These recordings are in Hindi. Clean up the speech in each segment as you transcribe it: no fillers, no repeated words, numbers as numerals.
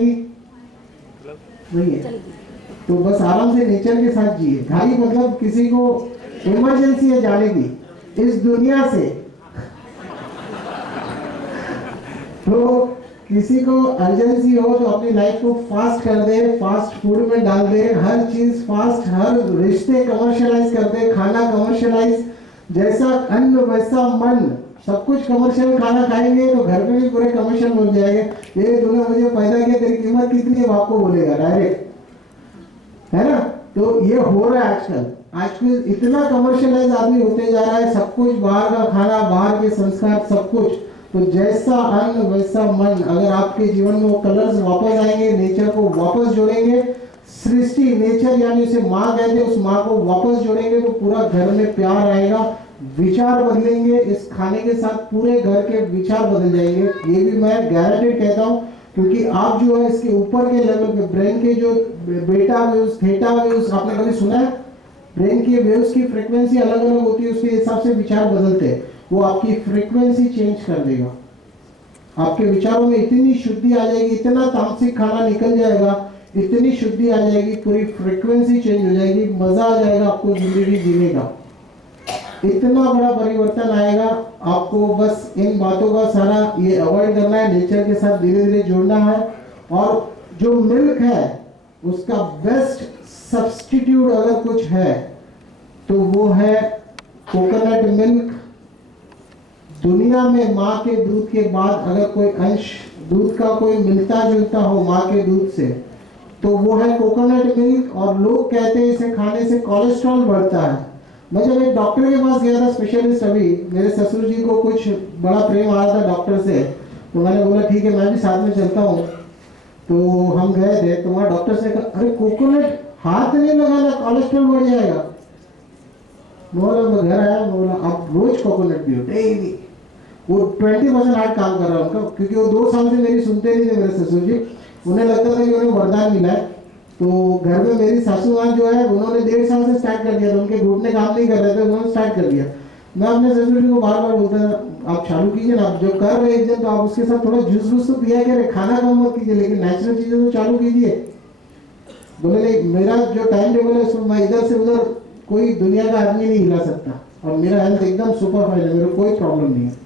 वही है। तो बस आराम से नेचर के साथ जिए। घाई मतलब किसी को इमरजेंसी है जाने की इस दुनिया से, तो किसी को अर्जेंसी हो तो अपनी लाइफ को फास्ट कर दे, फास्ट फूड में डाल दे, हर चीज फास्ट, हर रिश्ते कमर्शियलाइज कर दे, खाना कमर्शियलाइज, जैसा अन्न वैसा मन, सब कुछ कमर्शियल खाना खाएंगे तो घर में भी पूरे कमर्शियल बन जाएंगे। ये तूने मुझे पैदा किया, तेरी कीमत कितनी है आपको बोलेगा डायरेक्ट, है ना। तो ये हो रहा है आजकल इतना कमर्शियलाइज आदमी होते जा रहा है, सब कुछ बाहर का खाना, बाहर के संस्कार, सब कुछ। तो जैसा अन्न वैसा मन, अगर आपके जीवन में वो कलर्स वापस आएंगे, नेचर को वापस जोड़ेंगे, सृष्टि नेचर यानी उसे माँ कहते हैं, उस माँ को वापस जोड़ेंगे तो पूरा घर में प्यार आएगा, विचार बदलेंगे। इस खाने के साथ पूरे घर के विचार बदल जाएंगे, ये भी मैं गारंटेड कहता हूँ। क्योंकि आप जो है इसके ऊपर के लेवल पे ब्रेन के जो बेटा वेव्स, थीटा वेव्स आपने कभी सुना है? ब्रेन की वेव्स की फ्रीक्वेंसी अलग अलग होती है, उसके हिसाब से विचार बदलते हैं। वो आपकी फ्रीक्वेंसी चेंज कर देगा, आपके विचारों में इतनी शुद्धि आ जाएगी, इतना तामसिक खाना निकल जाएगा, इतनी शुद्धि आ जाएगी, पूरी फ्रीक्वेंसी चेंज हो जाएगी, मजा आ जाएगा आपको जिंदगी जीने का, इतना बड़ा परिवर्तन आएगा आपको। बस इन बातों का सारा ये अवॉइड करना है, नेचर के साथ धीरे धीरे जुड़ना है। और जो मिल्क है उसका बेस्ट सब्स्टिट्यूट अगर कुछ है तो वो है कोकोनट मिल्क। दुनिया में माँ के दूध के बाद अगर कोई अंश दूध का कोई मिलता जुलता हो माँ के दूध से तो वो है कोकोनट मिल्क। और लोग कहते हैं इसे खाने से कोलेस्ट्रॉल बढ़ता है। मैं जब एक डॉक्टर के पास गया था स्पेशलिस्ट, अभी मेरे ससुर जी को कुछ बड़ा प्रेम आ रहा था डॉक्टर से, तो मैंने बोला ठीक है मैं भी साथ में चलता हूँ। तो हम गए थे तो वहाँ डॉक्टर से कहा अरे कोकोनट हाथ नहीं लगाना, कोलेस्ट्रॉल बढ़ जाएगा। बोला मैं घर आया, बोला आप रोज कोकोनट पियो डेली। वो 20% हार्ट काम कर रहा है उनका, क्योंकि वो 2 साल से मेरी सुनते नहीं थे मेरे ससुर जी। उन्हें लगता था कि उन्हें वरदान मिला है। तो घर में मेरी सासू माँ जो है उन्होंने 1.5 साल से स्टार्ट कर दिया था, उनके घुटने काम नहीं कर रहे थे, उन्होंने स्टार्ट कर दिया। मैं अपने ससुर जी को बार बार बोलता था आप चालू कीजिए ना, आप जो कर रहे हैं एक दिन तो आप उसके साथ थोड़ा जूस वूस तो पिया करें, खाना कम मत कीजिए, लेकिन नेचुरल चीजें तो चालू कीजिए। बोले नहीं, मेरा जो टाइम टेबल है उसमें मैं इधर से उधर कोई दुनिया का आदमी नहीं हिला सकता, और मेरा हेल्थ एकदम सुपर फाइन है, मेरे कोई प्रॉब्लम नहीं है।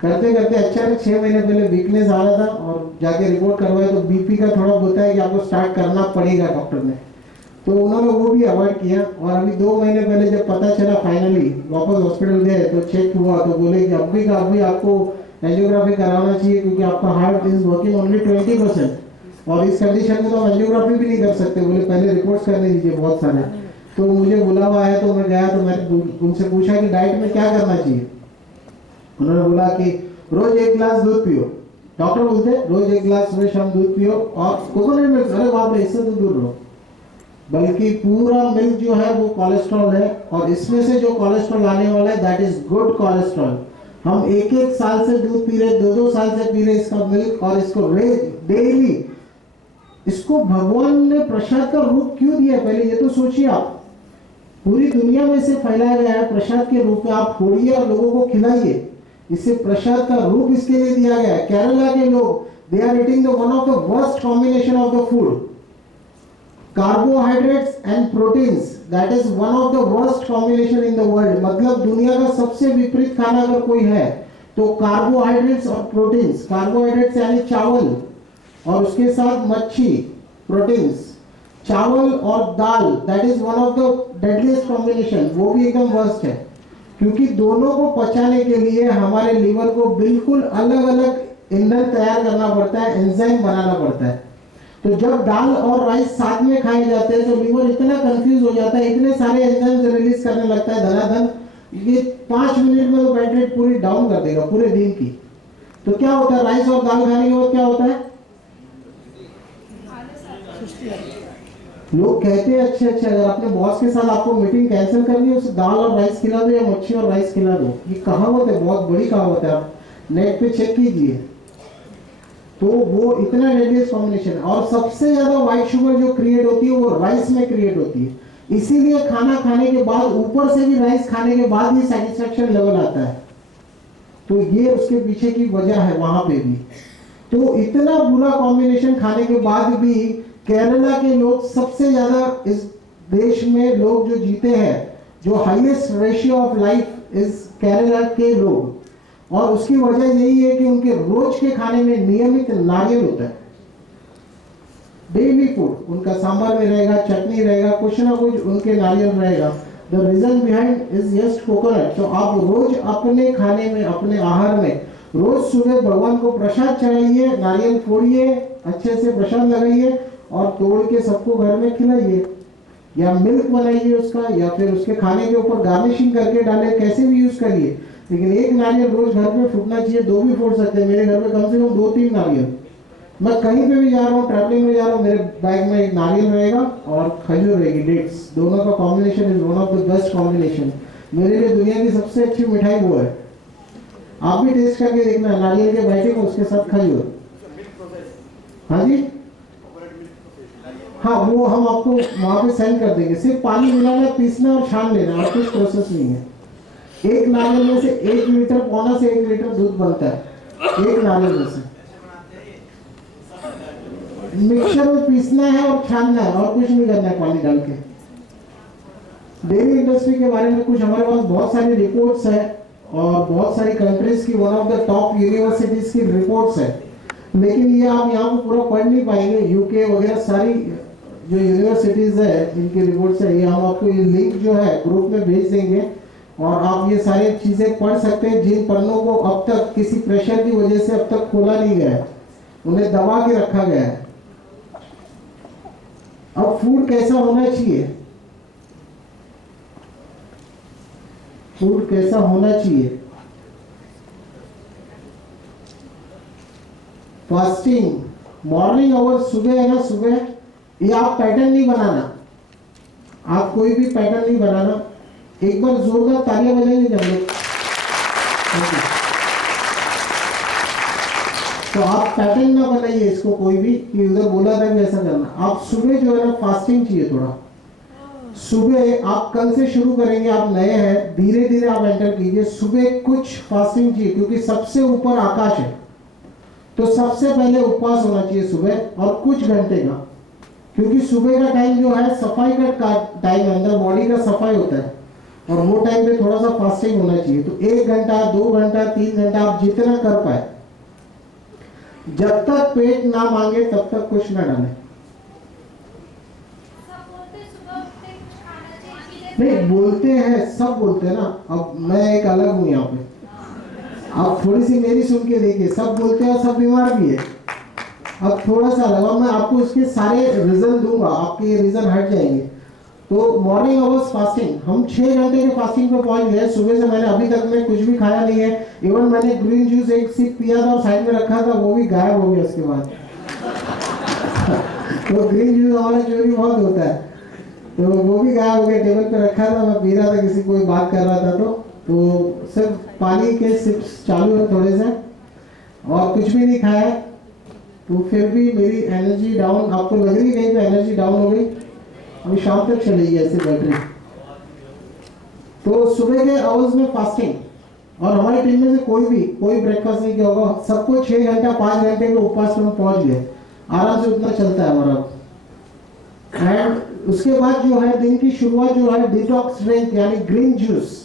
करते करते अच्छा 6 महीने पहले वीकनेस आ रहा था और जाके रिपोर्ट करवाया तो बीपी का थोड़ा होता है कि आपको स्टार्ट करना पड़ेगा डॉक्टर ने, तो उन्होंने वो भी अवॉइड किया। और अभी 2 महीने पहले जब पता चला फाइनली वापस हॉस्पिटल गए तो चेक हुआ तो बोले कि अभी का अभी आपको एंजियोग्राफी कराना चाहिए, क्योंकि आपका हार्ट इज वर्किंग ओनली 20%, और इस कंडीशन में तो हम एंजियोग्राफी भी नहीं कर सकते। बोले पहले रिपोर्ट्स करने दीजिए बहुत सारे। तो मुझे बुलावा आया तो मैं गया, तो मैंने उनसे पूछा कि डाइट में क्या करना चाहिए। उन्होंने बोला कि रोज 1 गिलास दूध पियो। डॉक्टर बोलते रोज 1 गिलास सुबह शाम दूध पियो, और कोकोनट मिल्क, अरे बाप रे इससे तो दूर रहो। बल्कि पूरा मिल्क जो है वो कोलेस्ट्रॉल है, और इसमें से जो कोलेस्ट्रॉल आने वाला है दैट इज गुड कोलेस्ट्रॉल। हम 1-1 साल से दूध पी रहे, 2-2 साल से पी रहे इसका मिल्क, और इसको डेली, इसको भगवान ने प्रसाद का रूप क्यों दिया है पहले ये तो सोचिए आप। पूरी दुनिया में इसे फैलाया गया है प्रसाद के रूप में, आप फोड़िए और लोगों को खिलाइए, इसे प्रसाद का रूप इसके लिए दिया गया है। केरला के लोग they are eating the one of the worst combination of the food, carbohydrates and proteins, that is one of the worst combination in the world. मतलब दुनिया का सबसे विपरीत खाना अगर कोई है तो कार्बोहाइड्रेट्स और प्रोटीन्स। कार्बोहाइड्रेट्स यानी चावल, और उसके साथ मच्छी, प्रोटीन्स, चावल और दाल, that is one of the deadliest combination, वो भी एकदम वर्स्ट है। क्योंकि दोनों को पचाने के लिए हमारे लीवर को बिल्कुल अलग अलग ईंधन तैयार करना पड़ता है, एंजाइम बनाना पड़ता है। तो जब दाल और राइस साथ में खाए जाते हैं तो लीवर इतना कंफ्यूज हो जाता है, इतने सारे एंजाइम्स रिलीज करने लगता है धनाधन, ये 5 मिनट में तो बैटरी पूरी डाउन कर देगा पूरे दिन की। तो क्या होता है राइस और दाल खाने के बाद क्या होता है? लोग कहते हैं अच्छे अगर अपने बॉस के साथ आपको मीटिंग कैंसिल करनी है, उसे दाल और राइस खिला दो या मच्छी और राइस खिला दो। ये कहावत है, बहुत बड़ी कहावत है, आप नेट पे चेक कीजिए। तो वो इतना डेडलीस्ट कॉम्बिनेशन है, और सबसे ज्यादा व्हाइट शुगर जो क्रिएट होती है वो राइस में क्रिएट होती है। इसीलिए खाना खाने के बाद ऊपर से भी राइस खाने के बाद ही सेटिस्फैक्शन लेवल आता है। तो ये उसके पीछे की वजह है वहां पे भी। तो इतना बुरा कॉम्बिनेशन खाने के बाद भी केरला के लोग सबसे ज्यादा इस देश में लोग जो जीते हैं, जो highest ratio of life is Kerala के लोग, और उसकी वजह यही है कि उनके रोज के खाने में नियमित नारियल होता है। डेली फूड उनका सांभर में रहेगा, चटनी रहेगा, कुछ ना कुछ उनके नारियल रहेगा। The reason behind is just coconut. तो आप रोज अपने खाने में, अपने आहार में रोज सुबह भगवान को प्रसाद चढ़ाइए, नारियल फोड़िए, अच्छे से प्रसाद लगाइए और तोड़ के सबको घर में खिलाइए, या मिल्क बनाइए उसका, या फिर उसके खाने के ऊपर गार्निशिंग करके डालें, कैसे भी यूज करिए। लेकिन एक नारियल रोज घर में फूटना चाहिए। 2 भी फोड़ सकते हैं, मेरे घर में कम से कम 2-3 नारियल। मैं कहीं पे भी जा रहा हूँ, ट्रैवलिंग में जा रहा हूँ, मेरे बैग में एक नारियल रहेगा और खजूर रहेगी, डेट्स। दोनों का combination is one of the best combination. मेरे लिए दुनिया की सबसे अच्छी मिठाई वो है। आप भी टेस्ट करके देखना, नारियल के बैठे को उसके साथ खजूर। हाँ जी, हाँ वो हम आपको वहां पे सेंड कर देंगे। सिर्फ पानी मिलाना, पीसना और छान लेना, और कुछ प्रोसेस नहीं है। एक नारियल में से 1 लीटर, पौना से 1 लीटर दूध बनता है एक नारियल में से। मिक्सर में पीसना है और छानना है, और कुछ नहीं करना है पानी डाल के। डेयरी इंडस्ट्री के बारे में कुछ हमारे पास बहुत सारी रिपोर्ट्स है, और बहुत सारी कंट्रीज की, one of the top universities की रिपोर्ट्स है। लेकिन ये आप यहाँ पे पूरा पढ़ नहीं पाएंगे। यूके वगैरह सारी जो यूनिवर्सिटीज है, इनकी रिपोर्ट्स है, ये हम आपको ये लिंक जो है ग्रुप में भेज देंगे, और आप ये सारी चीजें पढ़ सकते हैं, जिन पन्नों को अब तक किसी प्रेशर की वजह से अब तक खोला नहीं गया है, उन्हें दबा के रखा गया है। अब फूड कैसा होना चाहिए, फूड कैसा होना चाहिए। फास्टिंग, मॉर्निंग आवर, सुबह है ना, सुबह ये आप पैटर्न नहीं बनाना, आप कोई भी पैटर्न नहीं बनाना। एक बार जोरदार तालियां बजाएंगे जब लोग। तो आप पैटर्न ना बनाइए इसको कोई भी कि उधर बोला था कि ऐसा करना। आप सुबह जो है ना, फास्टिंग चाहिए थोड़ा। सुबह आप कल से शुरू करेंगे, आप नए हैं, धीरे धीरे आप एंटर कीजिए। सुबह कुछ फास्टिंग चाहिए, क्योंकि सबसे ऊपर आकाश है, तो सबसे पहले उपवास होना चाहिए सुबह, और कुछ घंटे का, क्योंकि सुबह का टाइम जो है सफाई का टाइम है, अंदर बॉडी का सफाई होता है, और वो टाइम पे थोड़ा सा फास्टिंग होना चाहिए। तो 1 घंटा, 2 घंटा, 3 घंटा, आप जितना कर पाए। जब तक पेट ना मांगे तब तक कुछ ना डालें। नहीं बोलते हैं, सब बोलते हैं ना। अब मैं एक अलग हूं यहाँ पे, आप थोड़ी सी मेरी सुन के देखिए। सब बोलते हैं और सब बीमार भी है। अब थोड़ा सा लगा, मैं आपको उसके सारे रीजन दूंगा, आपके ये रीजन हट जाएंगे। तो मॉर्निंग आवर्स फास्टिंग, हम 6 घंटे के फास्टिंग पे पहुंच गए। सुबह से मैंने अभी तक में कुछ भी खाया नहीं है। इवन मैंने ग्रीन जूस एक सिप पिया था और साइड में रखा था, वो भी गायब हो गया उसके बाद। तो ग्रीन जूस हमारा चोरी बहुत होता है, तो वो भी गायब हो गया। टेबल पे रखा था, मैं पी रहा था, किसी कोई बात कर रहा था, तो सिर्फ पानी के सिप्स चालू है थोड़े से, और कुछ भी नहीं खाया। तो फिर भी मेरी एनर्जी डाउन, आपको लग रही है कहीं पे एनर्जी डाउन हो गई? अभी शाम तक चलेगी ऐसे बैटरी। तो सुबह के आवर्स में फास्टिंग, और हमारी टीम में से कोई ब्रेकफास्ट नहीं किया होगा। सबको 6 घंटा 5 घंटे के उपवास में पहुंच गए, आराम से उतना चलता है हमारा। एंड उसके बाद जो है दिन की शुरुआत जो है डिटॉक्स ड्रिंक, यानी ग्रीन जूस,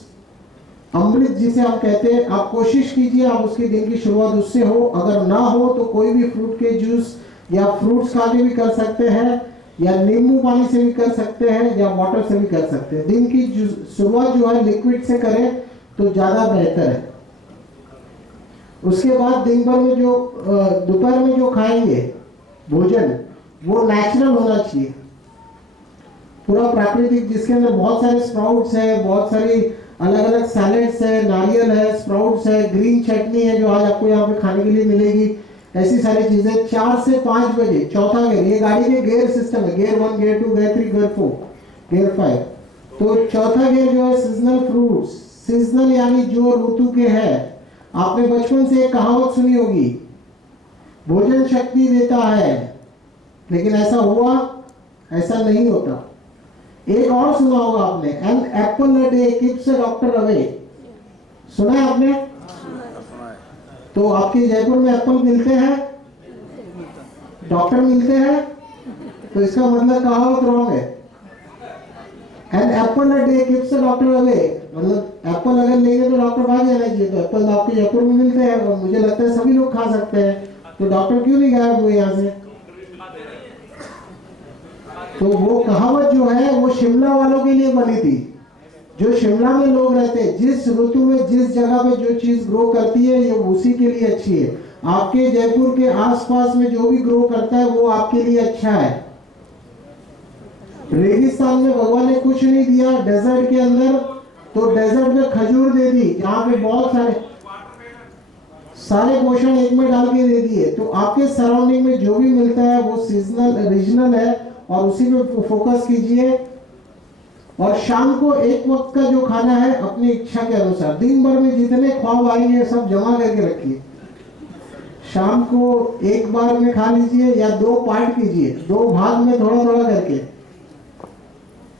अमृत जिसे हम कहते हैं, आप कोशिश कीजिए आप उसकी दिन की शुरुआत उससे हो। अगर ना हो तो कोई भी फ्रूट के जूस या फ्रूट्स खा के भी कर सकते हैं, या नींबू पानी से भी कर सकते हैं, या वाटर से भी कर सकते हैं। दिन की शुरुआत जो है लिक्विड से करें तो ज्यादा बेहतर है। उसके बाद दिन भर में जो दोपहर में जो खाएंगे भोजन, वो नेचुरल होना चाहिए, पूरा प्राकृतिक, जिसके अंदर बहुत सारे स्प्राउट्स है, बहुत सारी अलग अलग सैलेड्स है, नारियल है, स्प्राउट्स है, ग्रीन चटनी है जो आज आपको यहाँ पे खाने के लिए मिलेगी। ऐसी सारी चीजें 4 से 5 बजे। चौथा गियर, ये गाड़ी के गियर सिस्टम है, gear 1, gear 2, gear 3, gear 4, gear 5। तो चौथा गियर जो है सीजनल फ्रूट्स, सीजनल यानी जो ऋतु के है। आपने बचपन से एक कहावत सुनी होगी, भोजन शक्ति देता है, लेकिन ऐसा हुआ? ऐसा नहीं होता। एक और सुना होगा आपने, an apple a day keeps a doctor away. सुना है आपने? तो आपके जयपुर में एप्पल मिलते हैं? डॉक्टर मिलते हैं तो इसका मतलब कहावत रॉन्ग है। An apple a day keeps the doctor away, मतलब एप्पल अगर लेंगे तो डॉक्टर भाग जाना चाहिए। तो एप्पल तो आपके जयपुर में मिलते हैं और मुझे लगता है सभी लोग खा सकते हैं, तो डॉक्टर क्यों नहीं गायब हुए यहाँ से? तो वो कहावत जो है वो शिमला वालों के लिए बनी थी। जो शिमला में लोग रहते हैं, जिस ऋतु में जिस जगह पे जो चीज ग्रो करती है ये उसी के लिए अच्छी है। आपके जयपुर के आसपास में जो भी ग्रो करता है वो आपके लिए अच्छा है। रेगिस्तान में भगवान ने कुछ नहीं दिया, डेजर्ट के अंदर तो डेजर्ट में खजूर दे दी, जहां पे बहुत सारे पोषण एक में डाल के दे दिए। तो आपके सराउंडिंग में जो भी मिलता है वो सीजनल रीजनल है और उसी पे फोकस कीजिए। और शाम को एक वक्त का जो खाना है अपनी इच्छा के अनुसार, दिन भर में जितने ख्वाब आएंगे सब जमा करके रखिए, शाम को एक बार में खा लीजिए या 2 पार्ट कीजिए, 2 भाग में थोड़ा थोड़ा करके,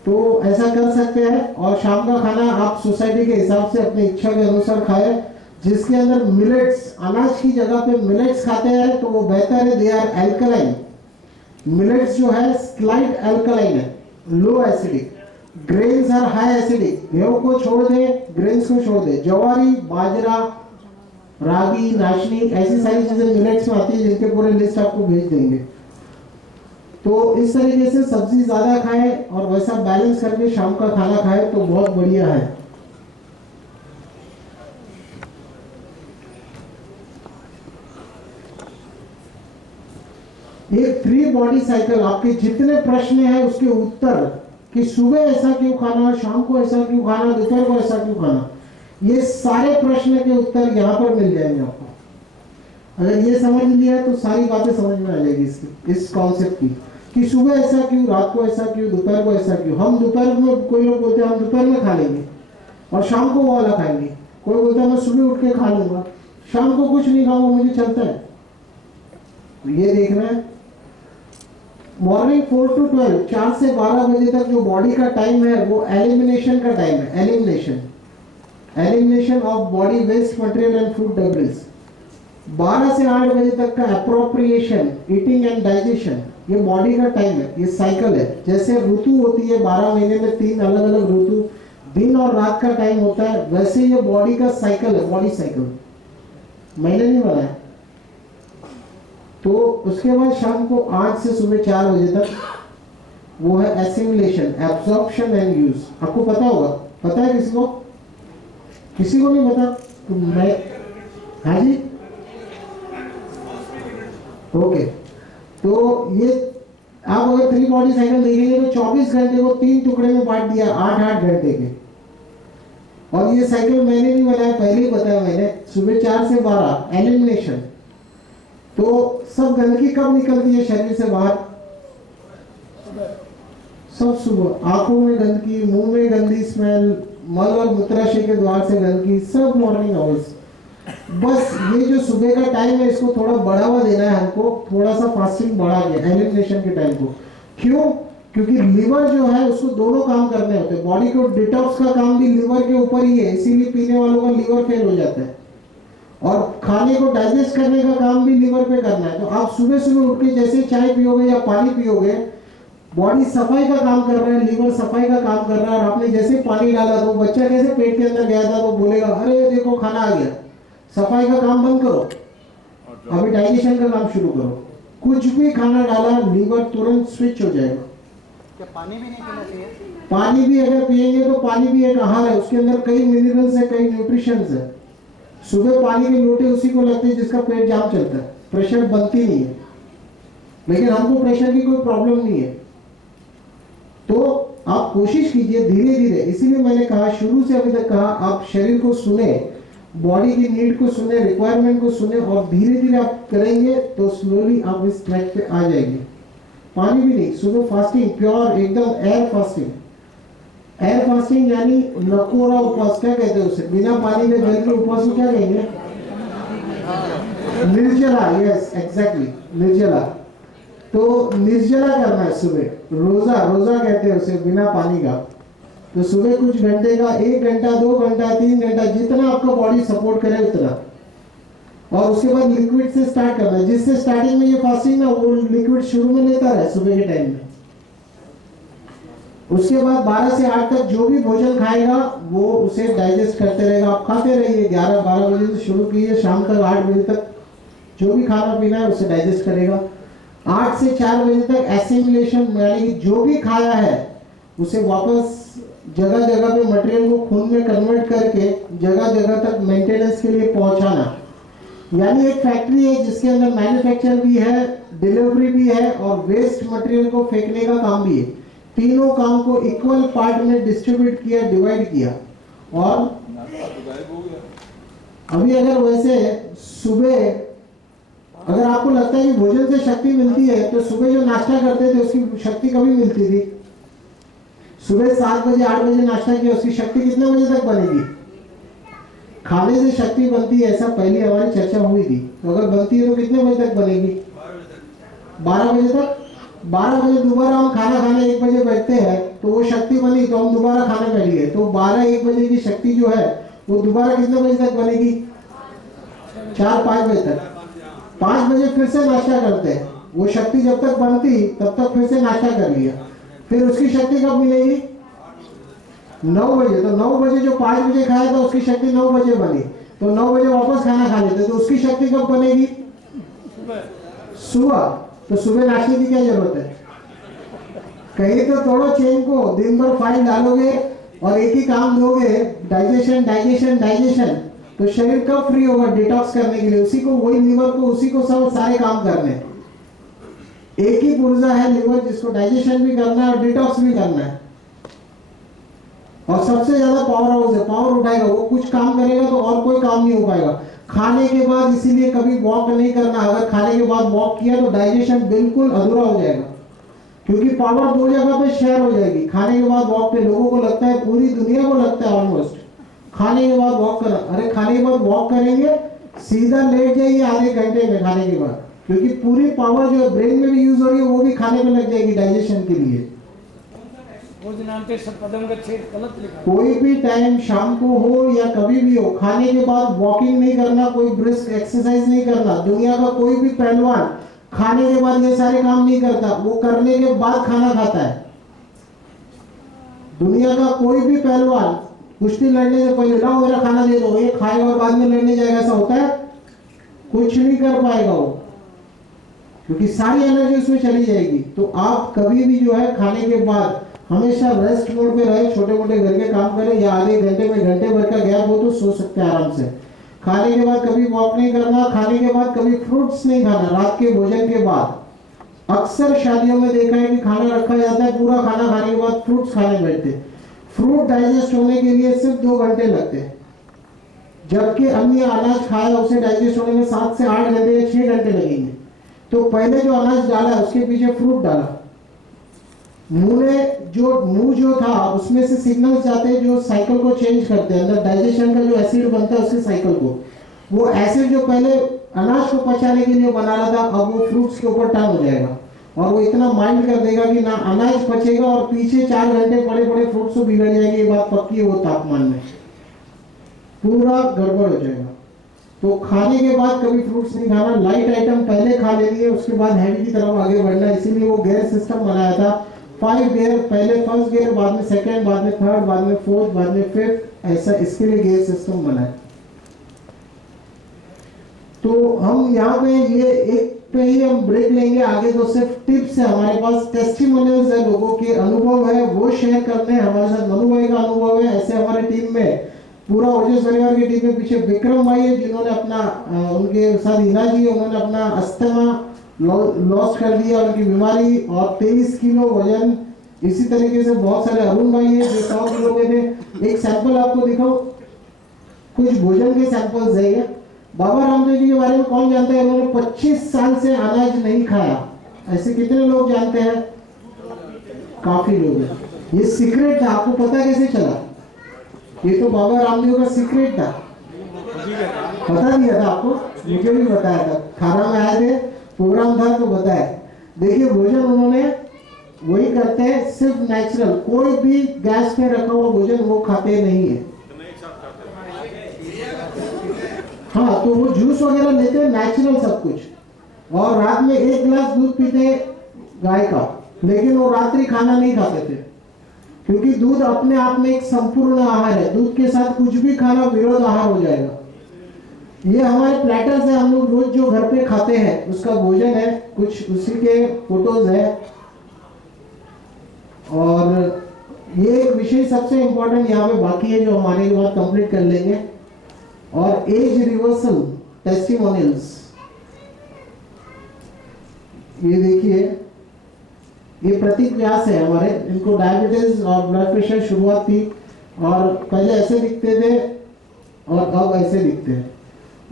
तो ऐसा कर सकते हैं। और शाम का खाना आप सोसाइटी के हिसाब से अपनी इच्छा के अनुसार खाएं, जिसके अंदर मिलेट्स, अनाज की जगह पे मिलेट्स खाते हैं तो वो बेहतर है। दे आर एल्कलाइन, मिलेट्स जो है स्लाइट एल्कलाइन है, low acidic. Grains are high acidic, गेहूं को छोड़ दे, ग्रेन्स को छोड़ दे। जवारी, बाजरा, रागी, नाशनी, ऐसी सारी चीजें मिलेट्स में आती है जिनके पूरे लिस्ट आपको भेज देंगे। तो इस तरीके से सब्जी ज्यादा खाएं और वैसा बैलेंस करके शाम का खाना खाएं तो बहुत बढ़िया है। एक 3 बॉडी साइकिल, आपके जितने प्रश्न हैं उसके उत्तर, कि सुबह ऐसा क्यों खाना, शाम को ऐसा क्यों खाना, दोपहर को ऐसा क्यों खाना, ये सारे प्रश्न के उत्तर यहाँ पर मिल जाएंगे आपको। अगर ये समझ लिया तो सारी बातें समझ में आ जाएगी इसकी, इस कॉन्सेप्ट की, कि सुबह ऐसा क्यों, रात को ऐसा क्यों, दोपहर को ऐसा क्यों। हम दोपहर में, कोई लोग बोलते हैं हम दोपहर में खा लेंगे और शाम को वो वाला खाएंगे। कोई बोलता है मैं सुबह उठ के खा लूंगा, शाम को कुछ नहीं खाऊंगा, मुझे चलता है। ये देखना है। मॉर्निंग 4 to 12, 4 से 12 बजे तक जो बॉडी का टाइम है वो एलिमिनेशन का टाइम है। Elimination of body waste material and food debris. 12 से 8 बजे तक का अप्रोप्रिएशन, ईटिंग एंड डाइजेशन, ये बॉडी का टाइम है, ये साइकिल है। जैसे ऋतु होती है 12 महीने में 3 अलग अलग ऋतु, दिन और रात का टाइम होता है, वैसे ये बॉडी का साइकिल है, बॉडी साइकिल। मैंने नहीं बनाया। तो उसके बाद शाम को 8 से सुबह 4 बजे तक वो है एसिमिलेशन, एब्जॉर्प्शन एंड यूज। आपको पता होगा, पता है किसी को? किसी को नहीं पता? तो मैं, हाँ जी, ओके। तो ये आप अगर 3 बॉडी साइकिल देखेंगे तो 24 घंटे को 3 टुकड़े में बांट दिया, 8-8 घंटे के। और ये साइकिल मैंने नहीं बनाया, पहले ही बताया मैंने। सुबह 4 से 12 एलिमिनेशन, तो सब गंदगी कब निकलती है शरीर से बाहर? सब सुबह। आंखों में गंदगी, मुंह में गंदी स्मेल, मल और मूत्राशय के द्वार से गंदगी, सब मॉर्निंग आवर्स। बस ये जो सुबह का टाइम है इसको थोड़ा बढ़ावा देना है हमको, थोड़ा सा फास्टिंग बढ़ा के एलिमिनेशन के टाइम को। क्यों? क्योंकि लिवर जो है उसको दोनों काम करने होते हैं। बॉडी को डिटॉक्स का काम भी लिवर के ऊपर ही है, इसीलिए पीने वालों का लिवर फेल हो जाता है। और खाने को डाइजेस्ट करने का काम भी लिवर पे करना है। तो आप सुबह सुबह उठ के जैसे चाय पियोगे या पानी पियोगे, बॉडी सफाई का काम कर रहा है, लिवर सफाई का काम कर रहा है। और आपने जैसे पानी डाला तो बच्चा कैसे पेट के अंदर गया था तो बोलेगा अरे देखो खाना आ गया। सफाई का काम बंद करो, अभी डाइजेशन का काम शुरू करो। कुछ भी खाना डाला लीवर तुरंत स्विच हो जाएगा। क्या पानी भी नहीं पीना चाहिए? पानी भी अगर पिएंगे तो पानी भी एक आहार है, उसके अंदर कई मिनरल्स है, कई न्यूट्रिशंस है। सुबह पानी के लोटे उसी को लगते हैं जिसका पेट जाम चलता है, प्रेशर बनती नहीं है। लेकिन हमको प्रेशर की कोई प्रॉब्लम नहीं है। तो आप कोशिश कीजिए धीरे धीरे, इसीलिए मैंने कहा शुरू से अभी तक कहा, आप शरीर को सुने, बॉडी की नीड को सुने, रिक्वायरमेंट को सुने और धीरे धीरे आप करेंगे तो स्लोली आप इस ट्रैक पे आ जाएंगे। पानी भी नहीं, सुबह फास्टिंग, प्योर एकदम एयर फास्टिंग। एयर फास्टिंग यानी नकोरा उपवास, क्या कहते हैं उसे? बिना पानी के जल के उपवास को क्या कहेंगे? निर्जला। यस एग्जैक्टली, निर्जला। तो निर्जला करना है सुबह, रोजा, रोजा कहते हैं उसे, बिना पानी का। तो सुबह कुछ घंटे का, 1 घंटा, 2 घंटा, 3 घंटा, जितना आपका बॉडी सपोर्ट करे उतना। और उसके बाद लिक्विड से स्टार्ट करना है, जिससे स्टार्टिंग में ये फास्टिंग ना वो लिक्विड शुरू में लेता रहे सुबह के टाइम में। उसके बाद 12 से 8 तक जो भी भोजन खाएगा वो उसे डाइजेस्ट करते रहेगा। आप खाते रहिए, 11-12 बजे से शुरू कीजिए, शाम तक 8 बजे तक जो भी खाना पीना है उसे डाइजेस्ट करेगा। 8 से 4 बजे तक एसिमिलेशन, यानी कि जो भी खाया है उसे वापस जगह जगह पे मटेरियल को खून में कन्वर्ट करके जगह जगह तक मेंटेनेंस के लिए पहुंचाना। यानी एक फैक्ट्री है जिसके अंदर मैन्युफैक्चर भी है, डिलीवरी भी है और वेस्ट मटेरियल को फेंकने का काम भी है। तीनों काम को इक्वल पार्ट में डिस्ट्रीब्यूट किया, डिवाइड किया। और अभी अगर वैसे सुबह अगर आपको लगता है कि भोजन से शक्ति मिलती है तो सुबह जो नाश्ता करते थे उसकी शक्ति कभी मिलती थी? सुबह 7 बजे 8 बजे नाश्ता किया, उसकी शक्ति कितने बजे तक बनेगी? खाने से शक्ति बनती है, ऐसा पहले हमारी चर्चा हुई थी। तो अगर बनती है तो कितने बजे तक बनेगी? 12 बजे तक। 12 बजे दोबारा हम खाना खाने 1 बजे बैठते हैं तो वो शक्ति बनी तो हम दोबारा खाने बैठिए, तो 12-1 बजे की शक्ति जो है वो दोबारा कितने बजे तक बनेगी? 4-5 बजे तक। 5 बजे फिर से नाश्ता करते हैं, वो शक्ति जब तक बनती तब तक फिर से नाश्ता कर लिया, फिर उसकी शक्ति कब मिलेगी? 9 बजे। तो 9 बजे जो 5 बजे खाया था उसकी शक्ति 9 बजे बनी, तो 9 बजे वापस खाना खा लेते, तो उसकी शक्ति कब बनेगी? सुबह। तो सुबह नाश्ते की क्या जरूरत है? कहीं तो तोड़ो चेन को, दिन भर फाइल डालोगे और एक ही काम दोगे, डाइजेशन डाइजेशन डाइजेशन, तो शरीर कब फ्री होगा डिटॉक्स करने के लिए? उसी को, वही लिवर को, उसी को सब सारे काम करने। एक ही पुर्जा है लिवर जिसको डाइजेशन भी करना है और डिटॉक्स भी करना है, और सबसे ज्यादा पावर हाउस है, पावर उठाएगा, वो कुछ काम करेगा तो और कोई काम नहीं हो पाएगा। खाने के बाद इसीलिए कभी वॉक नहीं करना, अगर खाने के बाद वॉक किया तो डाइजेशन बिल्कुल अधूरा हो जाएगा, क्योंकि पावर 2 जगह पे शेयर हो जाएगी। खाने के बाद वॉक पे लोगों को लगता है, पूरी दुनिया को लगता है ऑलमोस्ट, खाने के बाद वॉक करना। अरे खाने के बाद वॉक करेंगे, सीधा लेट जाइए आधे घंटे में खाने के बाद, क्योंकि पूरी पावर जो ब्रेन में भी यूज हो रही है वो भी खाने में लग जाएगी डाइजेशन के लिए। कोई भी टाइम, शाम को हो या कभी भी हो, खाने के बाद वॉकिंग नहीं करना, कोई ब्रिस्क एक्सरसाइज नहीं करना। दुनिया का कोई भी पहलवान खाने के बाद ये सारे काम नहीं करता, वो करने के बाद खाना खाता है। दुनिया का कोई भी पहलवान कुश्ती लड़ने से पहले लाओ मेरा खाना दे दो, ये खाएगा और बाद में लड़ने जाएगा, ऐसा होता है? कुछ नहीं कर पाएगा वो, क्योंकि सारी एनर्जी उसमें चली जाएगी। तो आप कभी भी जो है खाने के बाद हमेशा रेस्ट मोड पे रहे, छोटे मोटे घर के काम करें, या आधे घंटे में घंटे भर का गैप हो तो सो सकते हैं आराम से। खाने के बाद कभी वॉक नहीं करना, खाने के बाद कभी फ्रूट्स नहीं खाना, रात के भोजन के बाद। अक्सर शादियों में देखा है कि खाना रखा जाता है, पूरा खाना खाने के बाद फ्रूट्स खाने बैठते। फ्रूट डाइजेस्ट होने के लिए सिर्फ 2 घंटे लगते हैं, जबकि अन्य अनाज खाया उसे डाइजेस्ट होने में 7 से 8 घंटे या 6 घंटे लगेंगे। तो पहले जो अनाज डाला उसके पीछे फ्रूट डाला, मुंह जो था उसमें से सिग्नल्स जाते हैं जो साइकिल को चेंज करते हैं, अंदर डाइजेशन का जो एसिड बनता है उसके साइकिल को। वो एसिड जो पहले अनाज को पचाने के लिए बना रहा था, अब वो फ्रूट्स के ऊपर टर्न हो जाएगा, और वो इतना माइंड कर देगा कि ना अनाज पचेगा और पीछे 4 घंटे पड़े पड़े फ्रूट्स तो बिगड़ जाएंगे। ये बात पक्की है, वो तापमान में पूरा गड़बड़ हो जाएगा। तो खाने के बाद कभी फ्रूट्स नहीं खाना, लाइट आइटम पहले खा लेंगे, उसके बाद हैवी की तरफ आगे बढ़ना। इसीलिए वो गियर सिस्टम बनाया था, 5 गियर, पहले फर्स्ट गियर, बाद में सेकंड, बाद में थर्ड, बाद में फोर्थ, बाद में फिफ्थ, ऐसा इसके लिए गियर सिस्टम बना है। तो हम यहाँ पे ये एक पे ही हम ब्रेक लेंगे, आगे तो सिर्फ टिप्स है, हमारे पास टेस्टिमोनियल्स है, लोगों के अनुभव है, वो शेयर करने हैं। हमारे साथ मनु भाई का अनुभव है, ऐसे हमारे टीम में पूरा ओजस परिवार की टीम में पीछे विक्रम भाई है, जिन्होंने अपना उनके साथ हिना जी, उन्होंने अपना अस्थमा लॉस कर दिया, उनकी बीमारी, और 23 किलो वजन। इसी तरीके से बहुत सारे अरुण भाई है जो 100 किलो के थे। एक सैंपल आपको दिखाओ, कुछ भोजन के सैंपल्स है ये। बाबा रामदेव जी के बारे में कौन जानता है? उन्होंने 25 साल से अनाज नहीं खाया। ऐसे कितने लोग जानते हैं? काफी लोग हैं। ये सीक्रेट था, आपको पता कैसे चला? ये तो बाबा रामदेव का सीक्रेट था, पता दिया था आपको, मुझे भी बताया था, खाना में आए थे, प्रोग्राम था तो बताया। देखिए भोजन उन्होंने वही करते हैं, सिर्फ नेचुरल, कोई भी गैस पे रखा हुआ भोजन वो खाते नहीं है। हाँ, तो वो जूस वगैरह लेते हैं नेचुरल सब कुछ, और रात में 1 गिलास दूध पीते गाय का, लेकिन वो रात्रि खाना नहीं खाते थे, क्योंकि दूध अपने आप में एक संपूर्ण आहार है। दूध के साथ कुछ भी खाना विरोध आहार हो जाएगा। ये हमारे प्लेटर्स है, हम लोग रोज जो घर पे खाते हैं उसका भोजन है, कुछ उसी के फोटोज है। और ये एक विषय सबसे इंपॉर्टेंट यहाँ पे बाकी है जो हमारे के बाद कंप्लीट कर लेंगे, और एज रिवर्सल टेस्टिमोनियल्स। ये देखिए, ये प्रतीक व्यास है हमारे, इनको डायबिटीज और ब्लड प्रेशर शुरुआत थी, और पहले ऐसे दिखते थे और अब ऐसे दिखते हैं।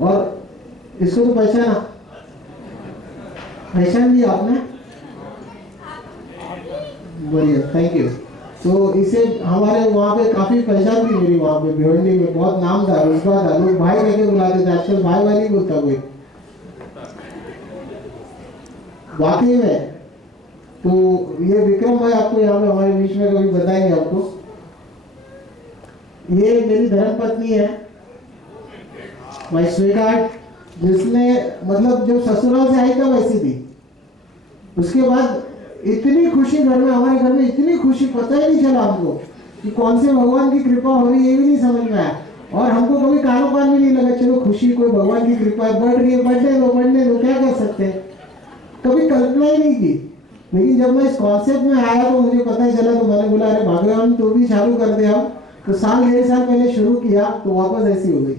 और इसको तो पहचान लिया आपने, बढ़िया, थैंक यू। तो इसे हमारे वहाँ पे काफी पहचान थी मेरी, वहाँ पे भिवंडी में बहुत नाम था, रुतबा था, लोग भाई कह के बुलाते थे। आजकल भाई नहीं बोलता कोई, वाकई में। तो ये विक्रम भाई आपको यहाँ पे हमारे बीच में कभी बताएंगे आपको। ये मेरी धर्मपत्नी है, माय स्वीटहार्ट, जिसने मतलब जब ससुराल से आई तब ऐसी थी, उसके बाद इतनी खुशी घर में, हमारे घर में इतनी खुशी, पता ही नहीं चला हमको कि कौन से भगवान की कृपा हो रही है, ये भी नहीं समझ में आया। और हमको कभी कारोबार भी नहीं लगा, चलो खुशी कोई भगवान की कृपा है, बढ़ रही है, बढ़ने दो, क्या कर सकते हैं, कभी कल्पना ही नहीं की। लेकिन जब मैं इस कॉन्सेप्ट में आया तो मुझे पता ही चला, तो मैंने बोला अरे भगवान तो भी चालू कर दे हम। तो 1.5 साल पहले शुरू किया तो वापस ऐसी हो गई।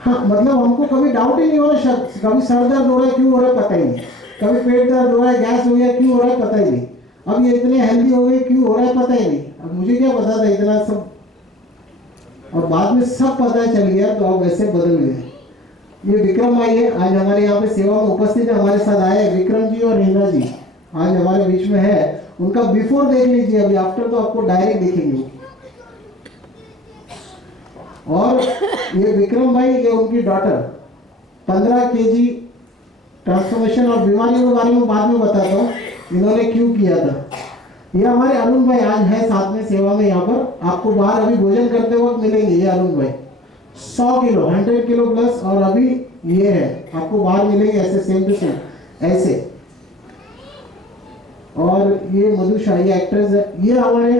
हाँ, मतलब हमको कभी डाउट ही नहीं हो रहा, कभी सर दर्द हो रहा है, क्यों हो रहा है पता ही नहीं, कभी पेट दर्द हो रहा है, गैस हो गया, क्यों हो रहा है पता ही नहीं, अब ये इतने हेल्दी हो गए, क्यों हो रहा है पता ही नहीं। अब मुझे क्या पता था इतना सब, और बाद में सब पता चल गया, तो अब ऐसे बदल गए। ये विक्रम भाई है, आज हमारे यहाँ पे सेवा में उपस्थित है, हमारे साथ आए विक्रम जी और रीना जी आज हमारे बीच में है। उनका बिफोर देख लीजिए, अभी आफ्टर तो आपको डायरेक्ट दिखेंगे। और ये विक्रम भाई, ये उनकी डॉटर, 15 केजी ट्रांसफॉर्मेशन और बीमारियों के बारे में बाद में बताता हूँ इन्होंने क्यों किया था। ये हमारे अरुण भाई आज है साथ में सेवा में, यहाँ पर आपको बाहर अभी भोजन करते वक्त मिलेंगे। ये अरुण भाई 100 किलो 100 किलो प्लस, और अभी ये है आपको बाहर मिलेंगे ऐसे सेम टू सेम ऐसे। और ये मधुषा, ये एक्ट्रेस है, ये हमारे,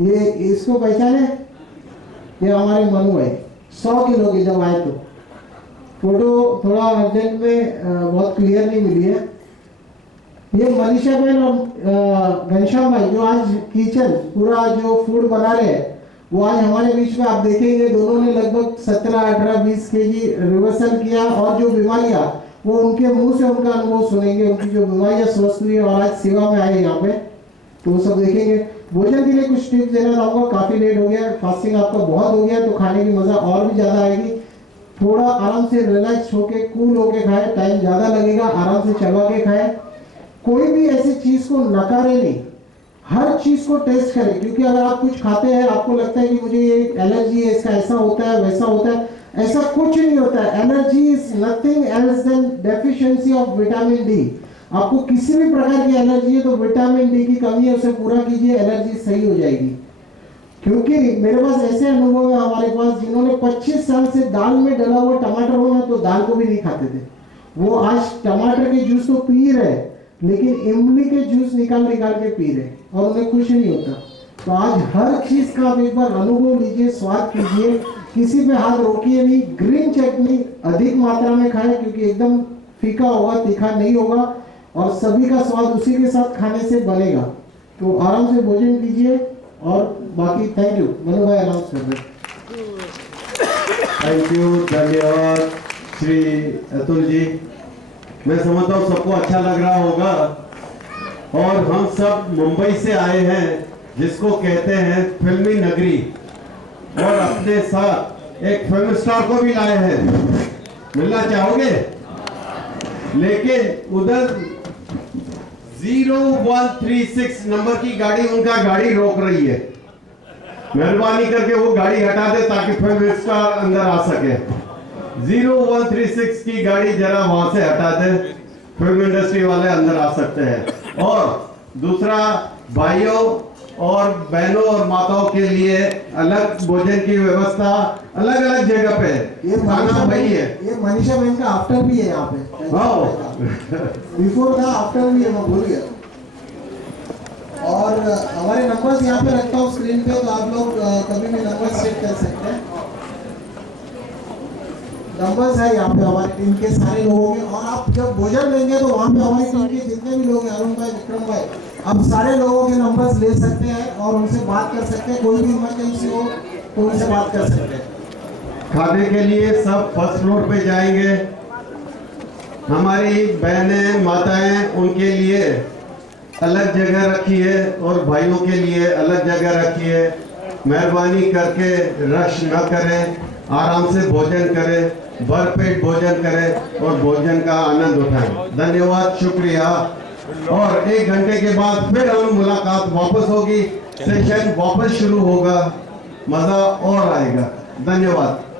ये इसको पहचाने, ये हमारे मनु भाई 100 किलो की जब आए तो। फोटो थोड़ा अर्जेंट में बहुत क्लियर नहीं मिली है। ये मनीषा बहन और घनश्याम भाई जो आज किचन पूरा जो फूड बना रहे हैं, वो आज हमारे बीच में आप देखेंगे। दोनों ने लगभग 17, 18, 20 केजी रिवर्सल किया, और जो बीमारियां वो उनके मुंह से उनका अनुभव सुनेंगे, उनकी जो बीमारियां स्वस्थ हुई और आज सेवा में आए यहाँ पे, तो वो सब देखेंगे। भोजन के लिए कुछ टिप्स देना चाहूँगा, काफी लेट हो गया, फास्टिंग आपका बहुत हो गया, तो खाने की मजा और भी ज्यादा आएगी। थोड़ा आराम से रिलैक्स होके, कूल होके खाए, टाइम ज्यादा लगेगा, आराम से चबा के खाए। कोई भी ऐसी चीज को नकारे नहीं, हर चीज को टेस्ट करें, क्योंकि अगर आप कुछ खाते हैं आपको लगता है कि मुझे ये एलर्जी है, इसका ऐसा होता है वैसा होता है, ऐसा कुछ नहीं होता है। Allergy is nothing else than deficiency of vitamin D. आपको किसी भी प्रकार की एलर्जी है तो विटामिन डी की कमी है, उसे पूरा कीजिए, एलर्जी सही हो जाएगी। क्योंकि मेरे पास ऐसे अनुभव है हमारे पास, जिन्होंने 25 साल से दाल में डला हुआ टमाटर हो ना, तो दाल को भी नहीं खाते थे, वो आज टमाटर के जूस तो पी रहे, लेकिन इमली के जूस निकाल के पी रहे, और उन्हें कुछ नहीं होता। तो आज हर चीज का आप एक बार अनुभव लीजिए, स्वाद कीजिए, किसी पे हाथ रोकिए नहीं। ग्रीन चटनी अधिक मात्रा में खाएं, क्योंकि एकदम फीका होगा, तीखा नहीं होगा, और सभी का स्वाद उसी के साथ खाने से बनेगा। तो आराम से भोजन कीजिए, और बाकी थैंक यू। मनु भाई अनाउंस कर दे। थैंक यू, धन्यवाद श्री अतुल जी। मैं समझता हूँ सबको अच्छा लग रहा होगा, और हम सब मुंबई से आए हैं, जिसको कहते हैं फिल्मी नगरी, और अपने साथ एक फिल्म स्टार को भी लाए हैं। मिलना चाहोगे? लेकिन उधर 0136 नंबर की गाड़ी, उनका गाड़ी रोक रही है। मेहरबानी करके वो गाड़ी हटा दे ताकि फिल्म स्टार अंदर आ सके। 0136 की गाड़ी जरा वहां से हटा दे, फिल्म इंडस्ट्री वाले अंदर आ सकते हैं। और दूसरा, भाइयों और बहनों और माताओं के लिए अलग भोजन की व्यवस्था अलग अलग जगह पे ये खाना वही है। ये मनीषा बहन का आफ्टर भी है यहाँ पे, बिफोर था आफ्टर भी है, मैं भूल गया। और हमारे नंबर्स यहाँ पे रखता हूँ स्क्रीन पे, तो आप लोग कभी भी नंबर्स चेक कर सकते हैं। नंबर्स है यहाँ पे हमारी टीम के सारे लोगों के, और आप जब भोजन लेंगे तो वहाँ पे हमारी टीम के जितने भी लोग हैं, अरुण भाई, विक्रम भाई, आप सारे लोगों के नंबर्स ले सकते हैं और उनसे बात कर सकते हैं। कोई भी इमरजेंसी हो तो उनसे बात कर सकते हैं। खाने के लिए सब फर्स्ट फ्लोर पे जाएंगे। हमारी बहनें माताएं उनके लिए अलग जगह रखी है और भाइयों के लिए अलग जगह रखी है। मेहरबानी करके रश न करें, आराम से भोजन करें, भरपेट भोजन करें और भोजन का आनंद उठाएं। धन्यवाद, शुक्रिया। और 1 घंटे के बाद फिर हम मुलाकात वापस होगी, सेशन वापस शुरू होगा, मजा और आएगा। धन्यवाद।